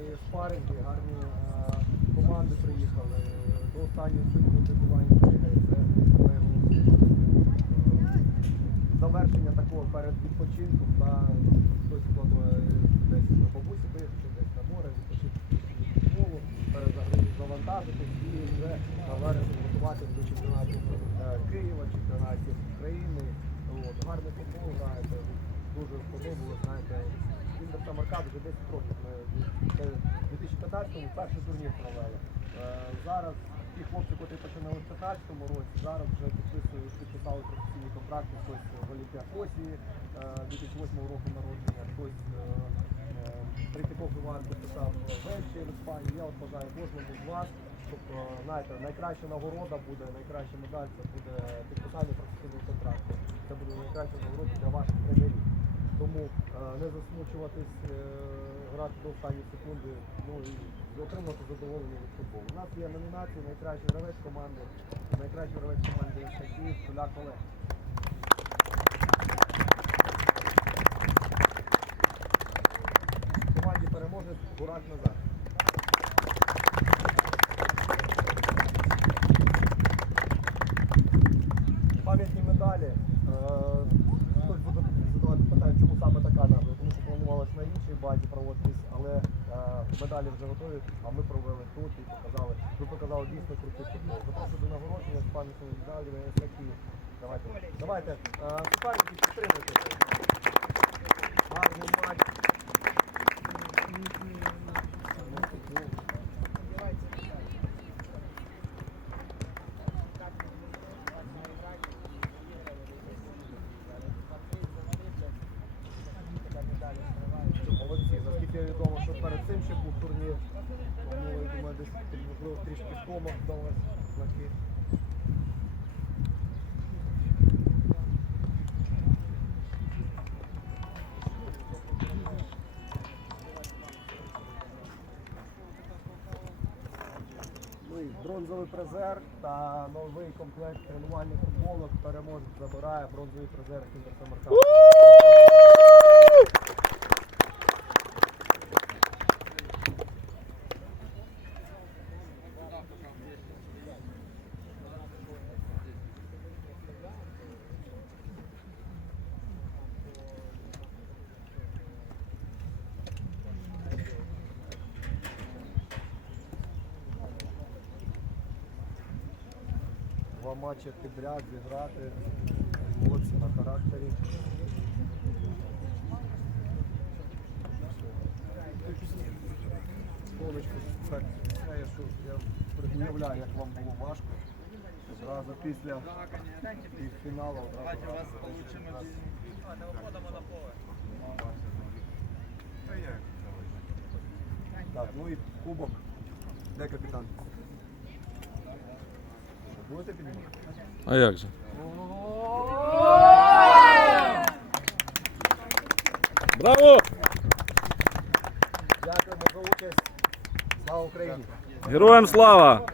гарні спаринги, гарні е, команди приїхали. До останньої секунди була інтрига, і це Завершення такого перед відпочинком, та хтось планує десь на бабусі поїхати, десь на море, відпочити від футболу, завантажитись і вже на вересень готуватися до чемпіонатів е, Києва, чемпіонатів України. От, гарний футбол граєте, дуже сподобалось, знаєте. Віндер Самаркад вже 10 років. Ми це в 2015-му перший турнір провели. Е, Зараз ті хлопці, які починали в 2015 році, зараз вже підписують, підписали професійні контракти, хтось в Олімпіакосі е, 2008 року народження, хтось е, Третьяков Іван підписав в Іспанії. Я от бажаю кожному з вас, щоб знаєте, найкраща нагорода буде, найкраща медаль це буде підписання професійного контракту. Це буде найкраща нагорода для ваших тренерів. Тому е, не засмучуватись, е, грати до останньої секунди, ну і отримати задоволення від футболу. У нас є номінації найкращий гравець команди, найкращий гравець команди Київ, Поляк Олег. Команді переможе Бурак назад. Пам'ятні медалі. Е, Хтось буде задавати питання, чому саме така назва, тому що базі проводитись, але е, медалі вже готові, а ми провели тут і показали. Ви показали дійсно крутий футбол. Запрошую до нагородження з пам'ятними медалі, Київ. Давайте, давайте, е, суперники підтримуйте. Гарний матч. Що, Молодці, наскільки відомо, що перед цим ще був турнір, тому я думаю, десь можливо трішки втома вдалося знаки. Ну бронзовий призер та новий комплект тренувальних футболок. Переможець забирає бронзовий призер Кіндер Два матчі підряд зіграти. Молодці на характері. Сонечко, так, знає, що я уявляю, як вам було важко. Одразу після півфіналу одразу. Так, ну і кубок. Де капітан? Що, Будете піднімати? А як же? Браво! Дякуємо за участь. Слава Україні! Героям слава!